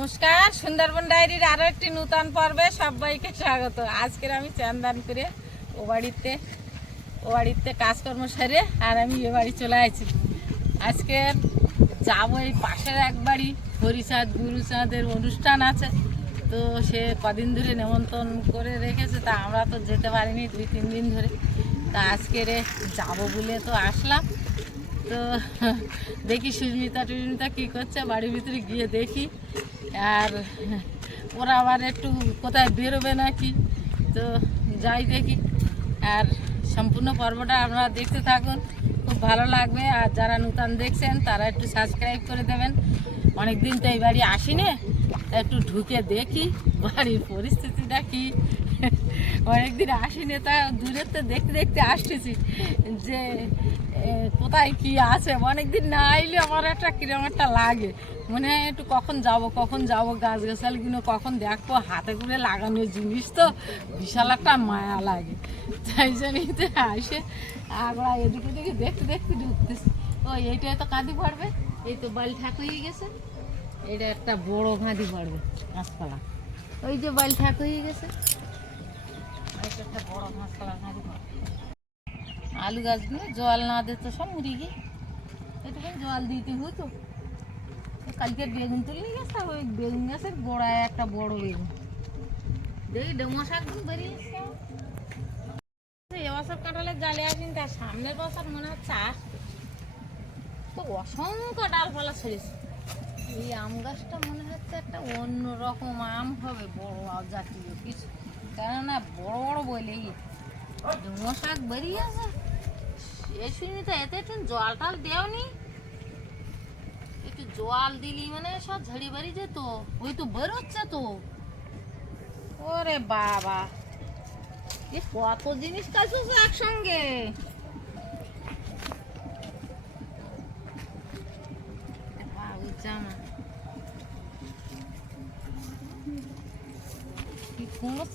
নমস্কার, সুন্দরবন ডায়েরির আরও একটি নূতন পর্বে সবাইকে স্বাগত। আজকের আমি চান্দান করে ও বাড়িতে ও বাড়িতে কাজকর্ম সেরে আর আমি এ বাড়ি চলে আছি আজকে যাব এই পাশের এক বাড়ি, হরিচাঁদ, গুরুচাঁদের অনুষ্ঠান আছে। তো সে কদিন ধরে নেমন্তন্ন করে রেখেছে, তা আমরা তো যেতে পারিনি দুই, তিন দিন ধরে। তা আজকে রে যাব বলে তো আসলাম। তো দেখি সুস্মিতা, টুস্মিতা কী করছে, বাড়ির ভিতরে গিয়ে দেখি। আর ওরা আবার একটু কোথায় বেরোবে নাকি? তো যাই দেখি। আর সম্পূর্ণ পর্বটা আপনারা দেখতে থাকুন। খুব ভালো লাগবে। আর যারা নূতন দেখছেন, তারা একটু সাবস্ক্রাইব করে দেবেন। অনেক দিন তো এই বাড়ি আসিনি। একটু ঢুকে দেখি বাড়ির পরিস্থিতিটা কি। অনেকদিন আসিনি, তা দূরের তো দেখতে দেখতে আসতেছি যে কোথায় কি আছে? অনেকদিন না আইলে আমার একটা কিরম একটা লাগে। মনে হয় একটু কখন যাব কখন যাব গাছ গাছালিগুলো কখন দেখব হাতে করে লাগানো জিনিস তো। বিশাল একটা মায়া লাগে। তাই জন্যই তো আসে আগড়া এদিকে ওদিকে দেখতে দেখতে ঢুকতেছি। ও এইটাই তো কাঁদি পড়বে। এই তো বালি হয়ে গেছে। এটা একটা বড় কাঁদি পড়বে গাছপালা। ওই যে বালি হয়ে গেছে। একটা বড় গাছপালা পড়বে। আলু গাছগুলো জল না দিতে সব মুড়ি গিয়ে এটুকু জল দিতে হতো কালকে বেগুন তুলে গেছে ওই বেগুন গাছের গোড়ায় একটা বড় বেগুন। দেখি ডেমো শাকগুলো বেরিয়েছে এবছর কাঁঠালের জালে আসেন তার সামনের বছর মনে হচ্ছে আসবে। তো অসংখ্য ডালপালা ছড়িয়েছে। এই আম গাছটা মনে হচ্ছে একটা অন্য রকম আম হবে, বড় জাতীয় কিছু। কেননা বড় বড় বলে ডুমো শাক বেরিয়েছে এই শুনি তো এতে একটু জল টল দেওনি? একটু জল দিলি মানে সব ঝাড়ি বাড়ি যেত ওই তো বেরোচ্ছে তো ওরে বাবা এ কত জিনিস কাজ একসঙ্গে জামা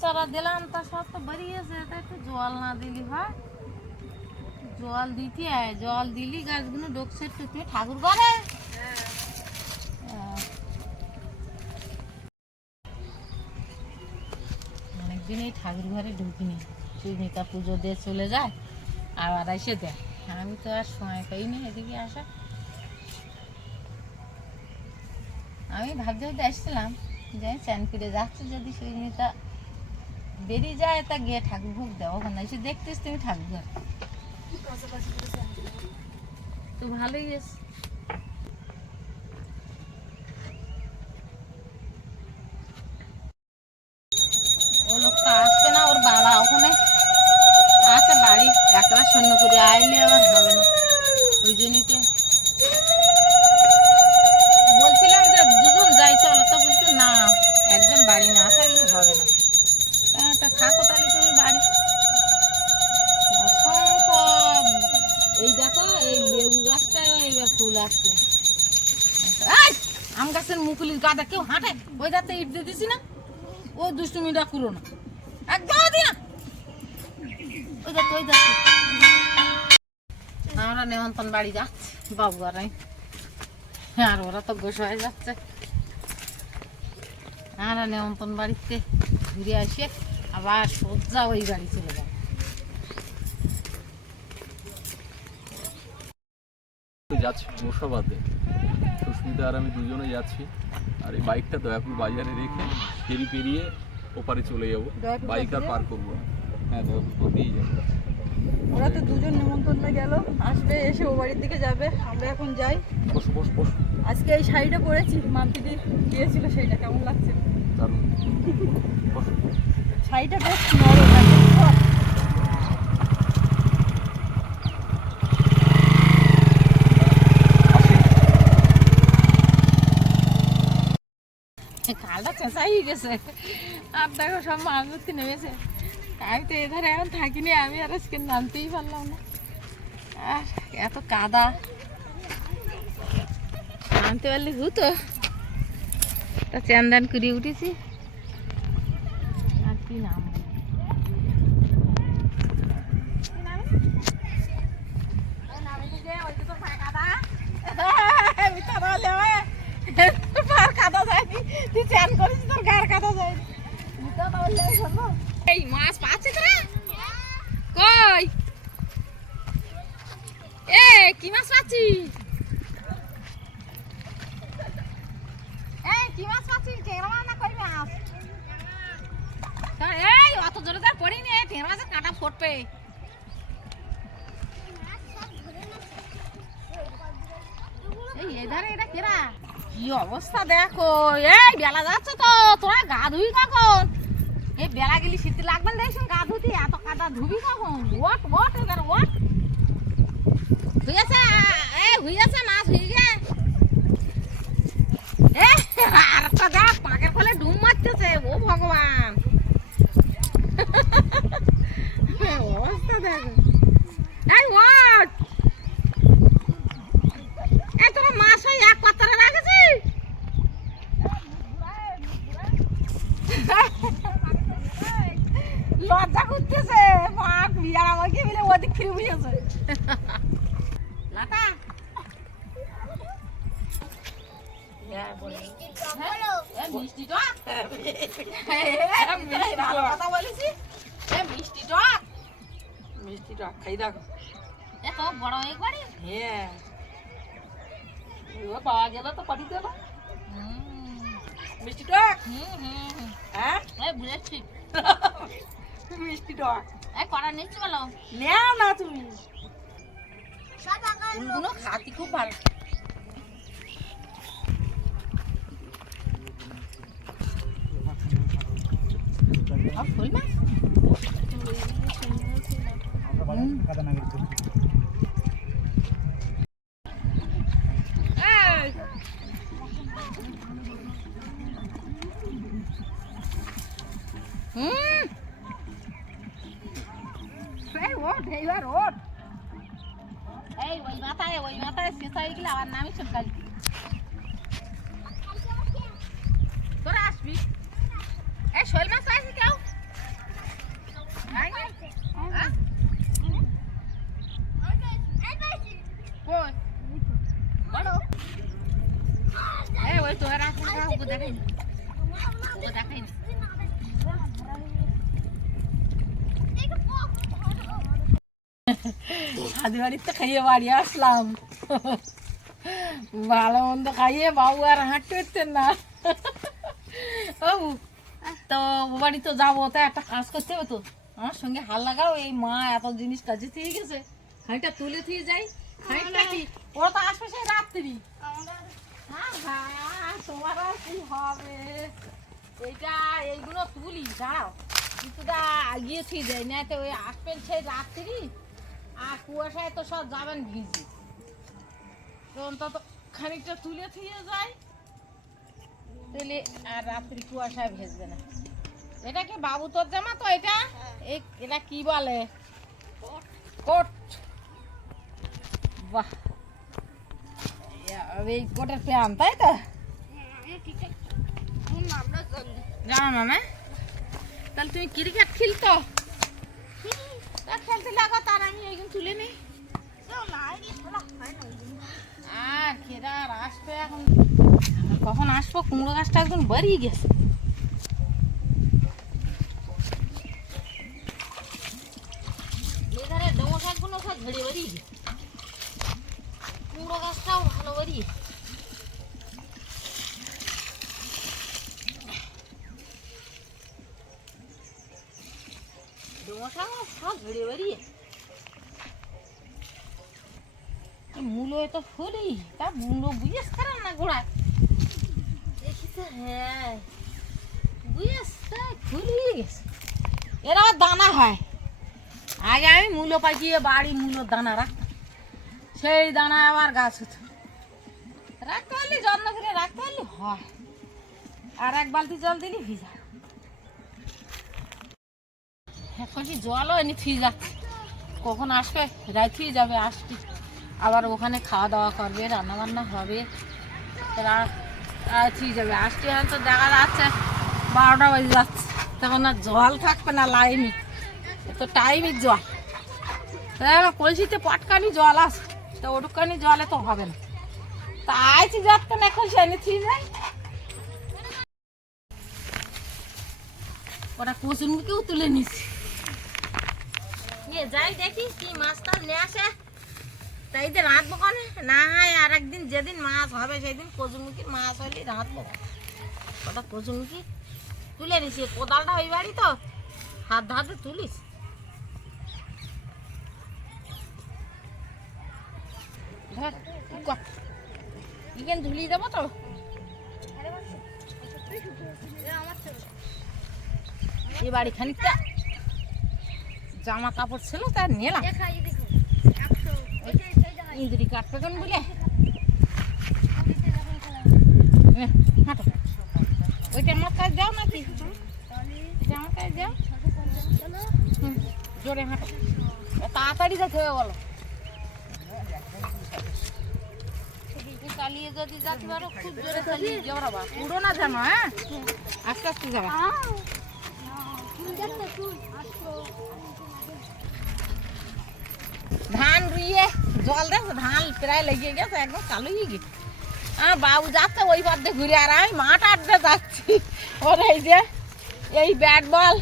চারা দিলাম তা সব তো বেরিয়েছে তা একটু জল না দিলি হয় জল দিতে জল দিলি গাছগুলো ডোকছে একটু তুমি ঠাকুর করে অনেকদিন এই ঠাকুর ঘরে ঢুকিনি। সুমিতা পুজো দিয়ে চলে যায় আবার এসে দেয়। আমি তো আর সময় পাইনি এদিকে আসা। আমি ভাবতে ভাবতে আসছিলাম যে আমি চ্যান ফিরে যাচ্ছি যদি সুমিতা বেরিয়ে যায় তা গিয়ে ঠাকুর ভোগ দেওয়া ওখানে এসে দেখতেছ তুমি ঠাকুর ঘর। তো ভালোই এস ও লোকটা আসছে না ওর বাবা ওখানে আছে বাড়ি শূন্য করে, আইলে আবার হবে না। ওই জন্যই বলছিলাম যে দুজন যাই, চলো। তো বলছে, না, একজন বাড়ি না থাকলে হবে না। তা থাকো তাহলে তুমি বাড়ি। এই দেখো, এই লেবু গাছটা এবার ফুল আসছে। আম গাছের মুকুলির গাদা কেউ হাঁটে? ওই দাঁতে ইট দিয়ে দিছি না। ও দুষ্টুমিটা পুরো না। একদম আমরা নেমন্তন বাড়ি যাচ্ছি বাবু আর আমি। আর ওরা তো গোস হয়ে যাচ্ছে। আমরা নেমন্তন বাড়িতে ঘুরে আসে আবার সোজা ওই বাড়ি চলে যাব যাচ্ছি মোর্শাবাদে সুস্মিতা আর আমি দুজনে যাচ্ছি। আর এই বাইকটা দয়াপুর বাজারে রেখে ফেরি পেরিয়ে ওপারে চলে যাব। বাইক আর পার করব না। হ্যাঁ দিয়েই যাব। ওরা তো দুজন নেমন্তন্নে গেল আসবে এসে ও বাড়ির দিকে যাবে আমরা এখন যাই। বস বস বস। আজকে এই শাড়িটা পরেছি মাম্পিদি দিয়েছিল সেইটা কেমন লাগছে? শাড়িটা বেশ নরম soft। খালটা চেঁচাই গেছে। আর দেখো সব ধরতে নেমেছে। আমি তো এধারে এখন থাকিনি, আমি আর আজকে নামতেই পারলাম না। আর এত কাদা। নামতে পারলে হতো তা চ্যান্দান করে উঠেছি। আর কি নাম? কাদা যায়নি। তুই চান করিস, তোর গায়ের কাটা যায় এই মাছ পাচ্ছে তোরা? কই? এ, কি মাছ পাচ্ছিস এই কি মাছ মাছ এই, অত জোরে মাছের কি অবস্থা দেখো? এই, বেলা যাচ্ছে তো, তোরা গা ধুবি কখন? এই বেলা গেলি শীত লাগবে না দেখছেন গা ধুতি এত কাদা ধুবি কখন? ওট ওট এবার ওট হইয়াছে এই হইয়াছে মাছ হয়ে গে এ আর একটা দেখ পাকের ফলে ডুম মারতেছে, ও ভগবান। অবস্থা দেখো। এই ওট এই তোরা মাছ ওই এক পাত্রে রাখেছিস লজ্জা করতেছে মাছ বিয়ার আমাকে মিলে ওদিক ফিরে বুঝেছে লাতা হ্যাঁ, মিষ্টি টক ভালো কথা বলেছি এ মিষ্টি টক খাই দেখো এত বড় হ্যাঁ ও পাওয়া গেল তো পাঠিয়ে দেবো। মিষ্টি টক? হুম হ্যাঁ? এই বুঝেছি। মিষ্টি টক। এই কড়া নিচ্ছি বলো। নেও না তুমি। খাতি খুব ভালো। এই ওঠ এইবার ওঠ এই ওই মাথায় ওই মাথায় শেষ হয়ে গেলে আমার নামই চলকালি তোরা আসবি এই শোল মাছ পাইছি কেউ হ্যাঁ? কই? বলো। এই ওই তোরা রাখ ওকে দেখাই ওকে দেখাই হাদি বাড়িতে খাইয়ে বাড়ি আসলাম। ভালো মন্দ খাইয়ে বাবু আর হাঁটতে হচ্ছেন না। ও, তো ও বাড়ি তো যাব, তো একটা কাজ করতে হবে তো। আমার সঙ্গে হাল লাগাও, এই মা এত জিনিস কাজে থেকে গেছে। হাঁড়িটা তুলে দিয়ে যাই হাঁড়িটা কি? ওরা তো আসবে সেই রাত্রি। হ্যাঁ হ্যাঁ তোমার আর কি হবে? এইটা, এইগুলো তুলি, দাঁড়াও। কিছুটা আগিয়ে থুই যায় না তো ওই আসবেন সেই রাত্রি। আর কুয়াশায় তো সব যাবেন ভিজে। তো অন্তত খানিকটা তুলে থুয়ে যায় তাহলে আর রাত্রি কুয়াশায় ভেজবে না। এটা কি বাবু তোর জামা তো এটা? এটা কি বলে? কোট। বাহ। এই কোটের প্যান তাই তো? জানো না তাহলে তুমি ক্রিকেট খেলতো? তা খেলতে লাগো তার আমি এইগুলো তুলে নিই আর খেরা আর আসবে এখন। কখন আসব? কুমড়ো গাছটা একদম বাড়িয়ে গেছে। এধারে ডমো শাকগুলো সব ঝরে বাড়িয়ে গেছে কুমড়ো গাছটাও ভালো বাড়িয়ে ডমো শাক সব ঝরে বাড়িয়ে মূলো তো ফুলি তা মূলো বুঝেস খারাপ না ঘোড়া দেখি তো হ্যাঁ বুঝেস ফুলি গেছে এরা আবার দানা হয়। আগে আমি মূলো পাকিয়ে বাড়ি মূলোর দানা রাখতাম সেই দানা আবার গাছ হতো রাখতে পারলি যত্ন করে রাখতে পারলি হয় আর এক বালতি জল দিলি ভিজা কি জলও এনে থুই যাচ্ছে। কখন আসবে? রায় রাইতেই যাবে, আসবি। আবার ওখানে খাওয়া দাওয়া করবে রান্না বান্না হবে রাত্রি যাবে, আসতে তো দেখা যাচ্ছে, বারোটা বাজে যাচ্ছে। তখন আর জল থাকবে না লাইনে। তো টাইমের জল। কলসিতে পটকানি জল আছে, তো ওটুকানি জলে তো হবে না। তা আইছি যাচ্ছে না এখন, সে এনে থুই যায়। ওরা কচুরমুখিও তুলে নিচ্ছে নিয়ে যাই দেখি কি মাছ টাছ নিয়ে আসে। তাই দিয়ে রাঁধবো কনে, না হয় আর একদিন যেদিন মাছ হবে সেদিন কচুরমুখির মাছ হলে রাঁধবো। ওটা কচুরমুখি তুলে নিছি, কোদালটা ওই বাড়ি তো, হাত হাতে তুলিস। ইকেন ধুলিয়ে দেবো তো? এই বাড়ি খানিকটা জামা কাপড় ছিল তা নিলাম। ইঁদুরি কাটবে কেন বলে হাঁটো। ওইটা আমার কাজ দাও নাকি? আমার কাজ দাও জোরে হাঁটো। তাড়াতাড়ি যেতে হবে বলো। চালিয়ে যদি যাতে পারো খুব জোরে চালিয়ে যাও বাবা। পুরো না জানো হ্যাঁ? আস্তে আস্তে যাবা। ধান রুইয়ে জল দেখো ধান প্রায় লেগে গেছে, একদম কালো হয়ে গেছে। আর বাবু যাচ্ছে, ওই পাড়ে ঘুরে, আর আমি মাঠ আড্ডে যাচ্ছি। ওর এই যে, এই ব্যাট বল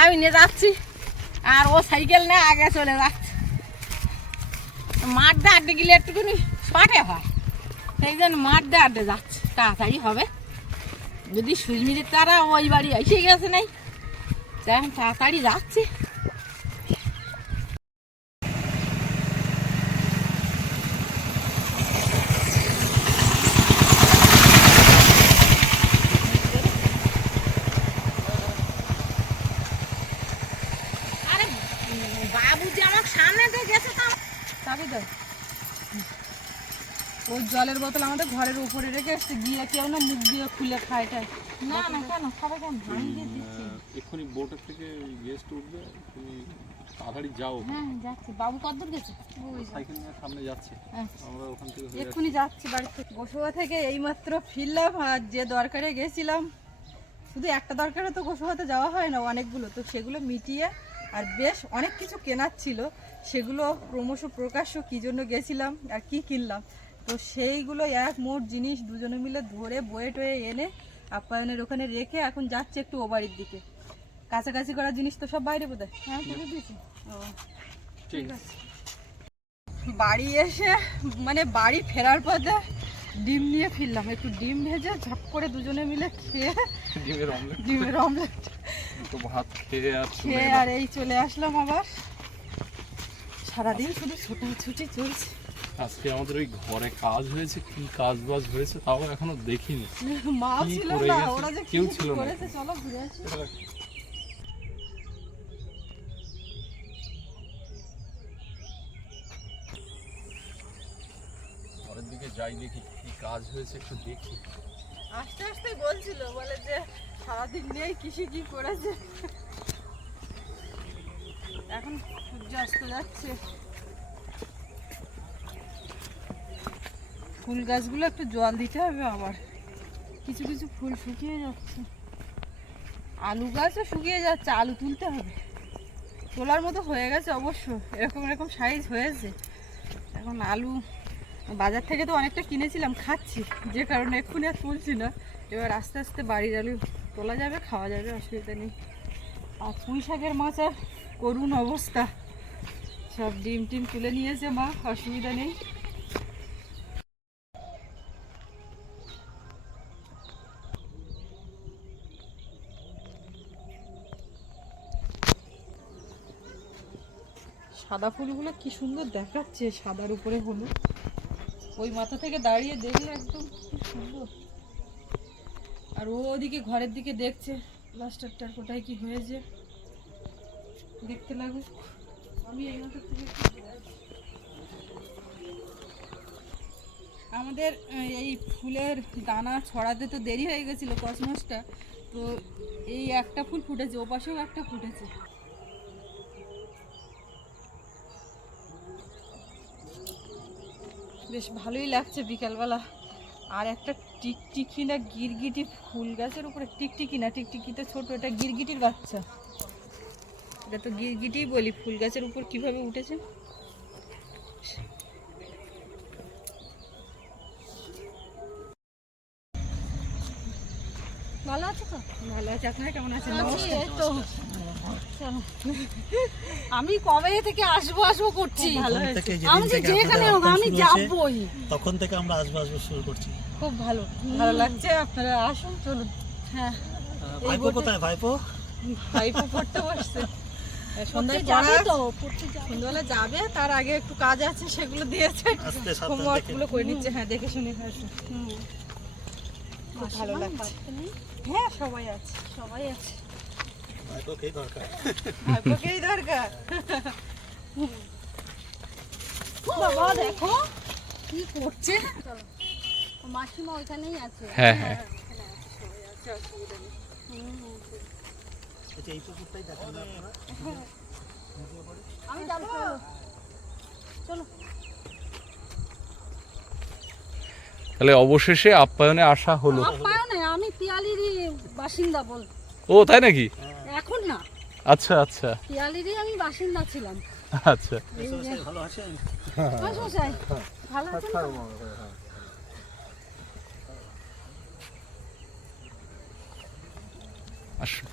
আমি নিয়ে যাচ্ছি, আর ও সাইকেল নিয়ে আগে চলে যাচ্ছে। মাঠ দিয়ে আড্ডে গেলে একটুখানি শর্টে হয়। সেই জন্য মাঠ দিয়ে আড্ডে যাচ্ছে, তাড়াতাড়ি হবে। যদি সুজমিদের তারা ওই বাড়ি এসে গেছে নাই তাড়াতাড়ি যাচ্ছে আরে উম, বাবু যে আমার সামনে দিয়ে গেছে তা চাবি দাও ওই জলের বোতল আমাদের ঘরের উপরে রেখে এসছে গিয়ে কেউ না মুখ দিয়ে খুলে খায় টায় না না কেন? খাবে কেন? আমি দিচ্ছি। এক্ষুনি বোটের থেকে গেস্ট উঠবে তুমি তাড়াতাড়ি যাও। হ্যাঁ যাচ্ছি। বাবু কতদূর গেছে? সাইকেল নিয়ে সামনে যাচ্ছে। আচ্ছা। আমরা ওখান থেকে এক্ষুনি যাচ্ছি। বাড়ি থেকে। এইমাত্র ফিরলাম আর যে দরকারে গেছিলাম শুধু একটা দরকারে তো গোসবাতে যাওয়া হয় না অনেকগুলো। তো সেগুলো মিটিয়ে আর বেশ অনেক কিছু কেনার ছিল। সেগুলো ক্রমশ প্রকাশ্য কী জন্য গেছিলাম আর কি কিনলাম। তো সেইগুলো এক মোট জিনিস দুজনে মিলে ধরে বয়ে টয়ে এনে আপ্যায়নের ওখানে রেখে এখন যাচ্ছে একটু ও বাড়ির দিকে। কাছাকাছি করা জিনিস তো সব বাইরে বোধ হ্যাঁ তুলে দিয়েছি। ও ঠিক আছে। বাড়ি এসে মানে বাড়ি ফেরার পথে ডিম নিয়ে ফিরলাম। একটু ডিম ভেজে ঝপ করে দুজনে মিলে খেয়ে ডিমের অমলেট ডিমের অমলেট তো ভাত খেয়ে আর খেয়ে আর এই চলে আসলাম আবার। সারাদিন শুধু ছুটাছুটি চলছে। আজকে আমাদের ওই ঘরে কাজ হয়েছে কি কাজ বাজ হয়েছে তাও এখনও দেখিনি। মা ছিল না ওরা যে কেউ ছিল না। চলো ঘুরে আসি। ঘরের দিকে যাই দেখি। কাজ হয়েছে, একটু দেখি। আস্তে আস্তে বলছিল, বলে যে সারাদিন নিয়েই কৃষি কি করেছে। এখন সূর্য অস্ত যাচ্ছে। ফুল গাছগুলো একটু জল দিতে হবে আবার। কিছু কিছু ফুল শুকিয়ে যাচ্ছে। আলু গাছও শুকিয়ে যাচ্ছে, আলু তুলতে হবে। তোলার মতো হয়ে গেছে অবশ্য, এরকম এরকম সাইজ হয়েছে। এখন আলু বাজার থেকে তো অনেকটা কিনেছিলাম, খাচ্ছি। যে কারণে এক্ষুনি আর তুলছি না। এবার আস্তে আস্তে বাড়ির আলু তোলা যাবে, খাওয়া যাবে, অসুবিধা নেই। আর পুঁই শাকের মাছের করুণ অবস্থা। সব ডিম টিম তুলে নিয়েছে মা, অসুবিধা নেই। সাদা ফুলগুলো কি সুন্দর দেখাচ্ছে, সাদার উপরে হলুদ। ওই মাথা থেকে দাঁড়িয়ে দেখলে একদম কি সুন্দর। আর ও ওদিকে ঘরের দিকে দেখছে প্লাস্টারটার কোথায়, কি হয়েছে? দেখতে লাগুক। আমি এই মাথা থেকে। আমাদের এই ফুলের দানা ছড়াতে তো দেরি হয়ে গেছিল কসমসটা তো এই একটা ফুল ফুটেছে ও পাশেও একটা ফুটেছে। বেশ ভালোই লাগছে বিকালবেলা। আর একটা টিকটিকি না গিরগিটি ফুল গাছের উপরে। টিকটিকি না টিকটিকি তো ছোট এটা গিরগিটির বাচ্চা। এটা তো গিরগিটিই বলি ফুল গাছের উপর কীভাবে উঠেছে? ভালো আছে তো? ভালো আছে আপনারা কেমন আছেন? চলো। আমি কবে থেকে আসব আসব করছি। আমি যে যেখানে হোক আমি যাবই। তখন থেকে আমরা আসব আসব শুরু করছি। খুব ভালো। ভালো লাগছে আপনারা আসুন চলুন। হ্যাঁ। ভাইপো কোথায়? ভাইপো? ভাইপো পড়তে বসছে। সন্ধ্যায় যাবে তো পড়তে যাবে। সন্ধ্যাবেলা যাবে তার আগে একটু কাজ আছে সেগুলো দিয়েছে। আস্তে সাবধানে হোমওয়ার্কগুলো করে নিচ্ছে। হ্যাঁ দেখে শুনে আসুন। খুব ভালো লাগছে। হ্যাঁ সবাই আছে। সবাই আছে। ভাইপোকেই দরকার ভাইপোকেই দরকার বাবা দেখো কি করছে। মাসিমা ওইখানেই আছে। হ্যাঁ হ্যাঁ। হুম। এই পুকুরটাই দেখেন না আপনারা। আমি যাব। চলো। তাহলে অবশেষে আপ্যায়নে আসা হলো। আপ্যায়নে আমি পিয়ালিরই বাসিন্দা বল। ও তাই নাকি? এখন না। আচ্ছা আচ্ছা। পিয়ালিরই আমি বাসিন্দা ছিলাম। আচ্ছা। ভালো আছেন? ভালো আছেন আসুন।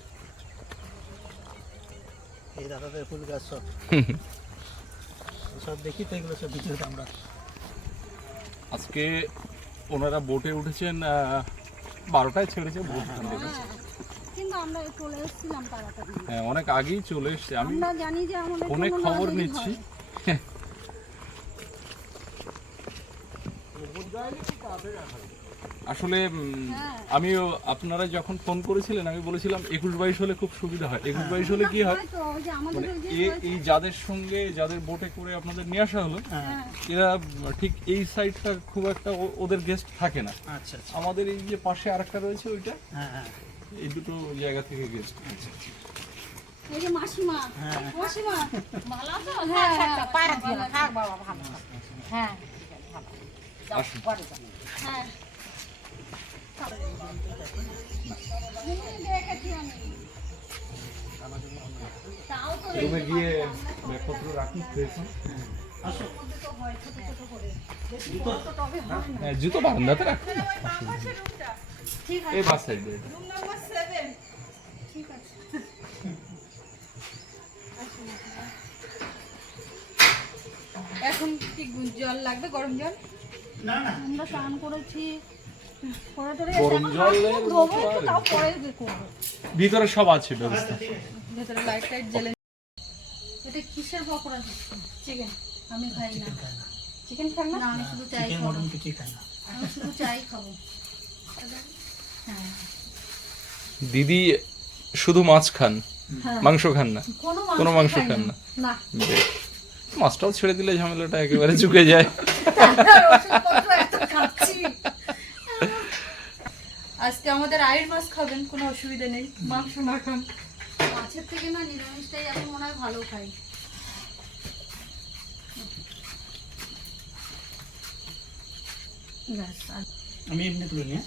এই দাদাদের ফুল গাছ সব। সব দেখি তো এগুলো সব ভিডিওতে আমরা। আজকে ওনারা বোটে উঠেছেন বারোটায় ছেড়েছে বোট কিন্তু আমরা চলে এসেছিলাম তাড়াতাড়ি। হ্যাঁ অনেক আগেই চলে এসছে। আমি আমরা জানি যে আমাদের ফোনে খবর নিচ্ছি। হয়। আসলে হ্যাঁ। আমিও আপনারা যখন ফোন করেছিলেন আমি বলেছিলাম একুশ বাইশ হলে খুব সুবিধা হয়। একুশ বাইশ হলে কি হয়? হয়তো ওই যে আমাদের মানে এ- এই যাদের সঙ্গে যাদের বোটে করে আপনাদের নিয়ে আসা হলো হ্যাঁ, এরা ঠিক এই সাইডটা খুব একটা ও- ওদের গেস্ট থাকে না। আচ্ছা আচ্ছা। আমাদের এই যে পাশে আরেকটা রয়েছে ওইটা। হ্যাঁ হ্যাঁ। এই দুটো জায়গা থেকে গেস্ট এই যে মাসিমা হ্যাঁ। মাসিমা। ভালো হ্যাঁ, হ্যাঁ। থাক বাবা ভালো হ্যাঁ পরে হ্যাঁ। রুমে গিয়ে ব্যাগপত্র হ্যাঁ জুতো বারান্দাতে রাখুন ঠিক এই বাস সাইড। রুম নাম্বার সেভেন ঠিক আছে। এখন কি জল লাগবে? গরম জল? না না। আমরা স্নান করেছি। গরম ভিতরে সব আছে ব্যবস্থা। ভেতরে লাইট টাইট জ্বেলে এটা কিসের পকোড়া চিকেন। আমি খাই না। চিকেন খান না? না আমি শুধু চাই খাব। মটন কিছুই খাই না। আমি শুধু চাই খাব। হ্যাঁ। দিদি শুধু মাছ খান হ্যাঁ। মাংস খান না? কোনো মাংস খান না। মাছটাও ছেড়ে দিলে ঝামেলাটা একেবারে চুকে যায়। আজকে আমাদের আয়ের মাছ খাবেন কোনো অসুবিধা নেই। মাংস না খান। মাছের থেকে না নিরামিষটাই এখন মনে হয় ভালো খাই আমি এমনি তুলে নিয়ে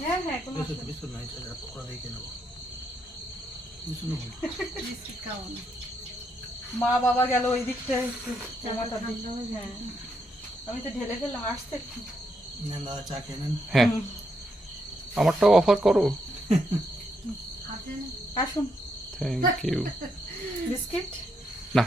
হ্যাঁ হ্যাঁ কোনো সেটা পকোড়া দিয়ে নেব। মা বাবা গেল ওই দিকটা একটু জামাটা। হ্যাঁ আমি তো ঢেলে ফেললাম আসতে একটু। দাদা চা খেয়ে নেন। হ্যাঁ। আমারটাও অফার করো। আসুন। Thank you biscuit? না।